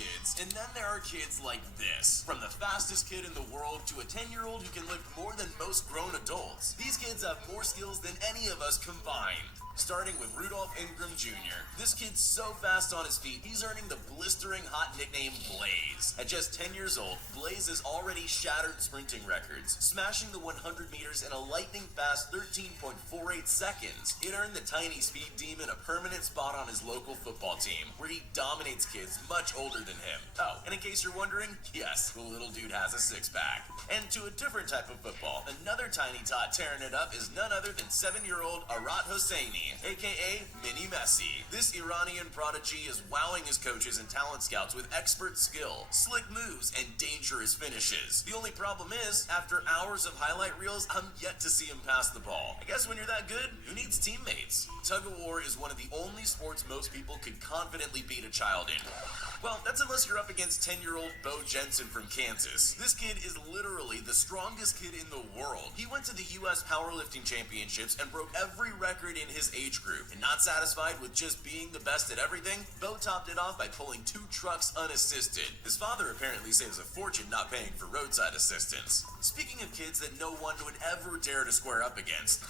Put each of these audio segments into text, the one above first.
kids, and then there are kids like this. From the fastest kid in the world to a 10-year-old who can lift more than most grown adults. These kids have more skills than any of us combined. Starting with Rudolph Ingram Jr. This kid's so fast on his feet, he's earning the blistering hot nickname Blaze. At just 10 years old, Blaze has already shattered sprinting records, smashing the 100 meters in a lightning-fast 13.48 seconds. It earned the tiny speed demon a permanent spot on his local football team, where he dominates kids much older than him. Oh, and in case you're wondering, yes, the little dude has a six-pack. And to a different type of football, another tiny tot tearing it up is none other than 7-year-old Arat Hosseini, aka Mini Messi. This Iranian prodigy is wowing his coaches and talent scouts with expert skill, slick moves, and dangerous finishes. The only problem is, after hours of highlight reels, I'm yet to see him pass the ball. I guess when you're that good, who needs teammates? Tug of war is one of the only sports most people could confidently beat a child in. Well, that's unless you're up against 10-year-old Bo Jensen from Kansas. This kid is literally the strongest kid in the world. He went to the U.S. Powerlifting Championships and broke every record in his age group. And not satisfied with just being the best at everything, Bo topped it off by pulling 2 trucks unassisted. His father apparently saves a fortune not paying for roadside assistance. Speaking of kids that no one would ever dare to square up against,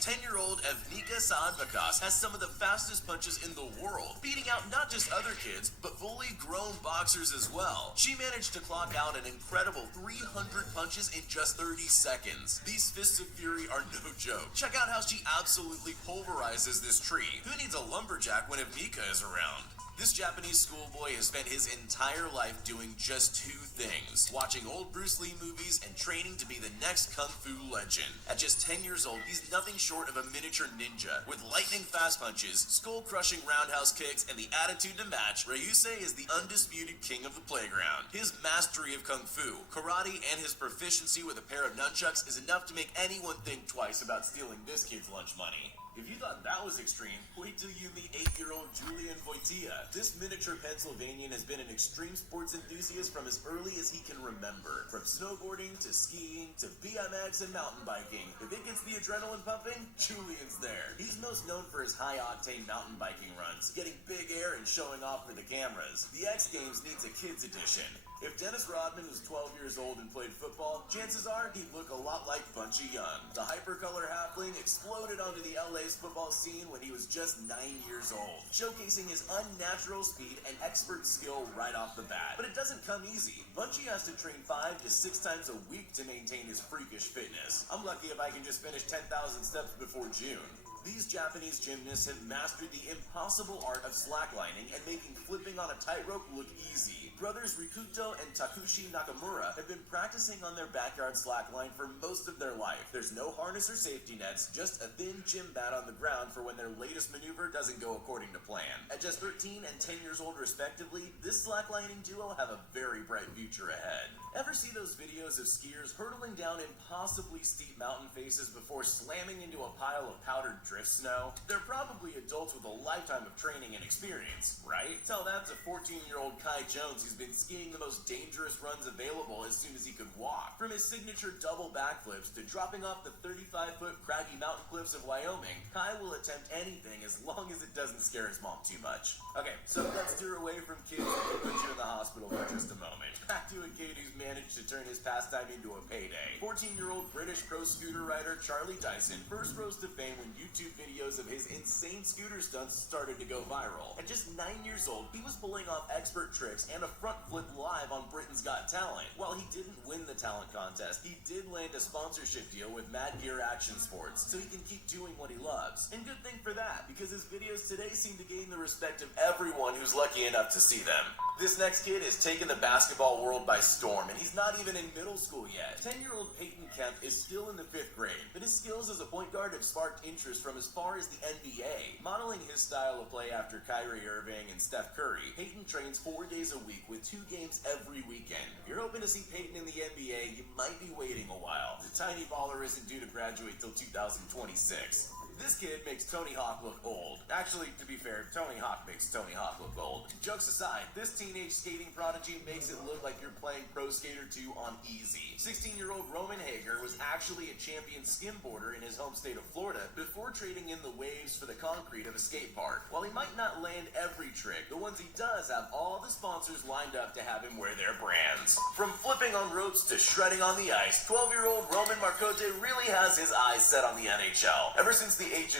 10-year-old Evnika Saadbakas has some of the fastest punches in the world, beating out not just other kids, but fully grown boxers as well. She managed to clock out an incredible 300 punches in just 30 seconds. These fists of fury are no joke. Check out how she absolutely pulverizes this tree. Who needs a lumberjack when Evnika is around? This Japanese schoolboy has spent his entire life doing just 2 things: watching old Bruce Lee movies and training to be the next kung fu legend. At just 10 years old, he's nothing short of a miniature ninja. With lightning fast punches, skull-crushing roundhouse kicks, and the attitude to match, Ryusei is the undisputed king of the playground. His mastery of kung fu, karate, and his proficiency with a pair of nunchucks is enough to make anyone think twice about stealing this kid's lunch money. If you thought that was extreme, wait till you meet 8-year-old Julian Wojtyła. This miniature Pennsylvanian has been an extreme sports enthusiast from as early as he can remember. From snowboarding to skiing to BMX and mountain biking, if it gets the adrenaline pumping, Julian's there. He's most known for his high-octane mountain biking runs, getting big air and showing off for the cameras. The X Games needs a kids edition. If Dennis Rodman was 12 years old and played football, chances are he'd look a lot like Bunchy Young. The hypercolor halfling exploded onto the LA's football scene when he was just 9 years old, showcasing his unnatural speed and expert skill right off the bat. But it doesn't come easy. Bunchy has to train 5 to 6 times a week to maintain his freakish fitness. I'm lucky if I can just finish 10,000 steps before June. These Japanese gymnasts have mastered the impossible art of slacklining and making flipping on a tightrope look easy. Brothers Rikuto and Takushi Nakamura have been practicing on their backyard slackline for most of their life. There's no harness or safety nets, just a thin gym mat on the ground for when their latest maneuver doesn't go according to plan. At just 13 and 10 years old respectively, this slacklining duo have a very bright future ahead. Ever see those videos of skiers hurtling down impossibly steep mountain faces before slamming into a pile of powdered drift snow? They're probably adults with a lifetime of training and experience, right? Tell that to 14-year-old Kai Jones, who's been skiing the most dangerous runs available as soon as he could walk. From his signature double backflips to dropping off the 35-foot craggy mountain cliffs of Wyoming, Kai will attempt anything as long as it doesn't scare his mom too much. Okay, so let's steer away from kids that can put you in the hospital for just a moment. Back to a kid who's managed to turn his pastime into a payday. 14-year-old British pro scooter rider Charlie Dyson first rose to fame when YouTube videos of his insane scooter stunts started to go viral. At just 9 years old, he was pulling off expert tricks and a front flip live on Britain's Got Talent. While he didn't win the talent contest, he did land a sponsorship deal with Mad Gear Action Sports, so he can keep doing what he loves. And good thing for that, because his videos today seem to gain the respect of everyone who's lucky enough to see them. This next kid has taken the basketball world by storm, and he's not even in middle school yet. 10-year-old Peyton Kemp is still in the 5th grade, but his skills as a point guard have sparked interest from as far as the NBA. Modeling his style of play after Kyrie Irving and Steph Curry, Peyton trains 4 days a week with 2 games every weekend. If you're hoping to see Peyton in the NBA, you might be waiting a while. The tiny baller isn't due to graduate till 2026. This kid makes Tony Hawk look old. Actually, to be fair, Tony Hawk makes Tony Hawk look old. Jokes aside, this teenage skating prodigy makes it look like you're playing Pro Skater 2 on easy. 16-year-old Roman Hager was actually a champion skimboarder in his home state of Florida before trading in the waves for the concrete of a skate park. While he might not land every trick, the ones he does have all the sponsors lined up to have him wear their brands. From flipping on ropes to shredding on the ice, 12-year-old Roman Marcotte really has his eyes set on the NHL. Ever since the age of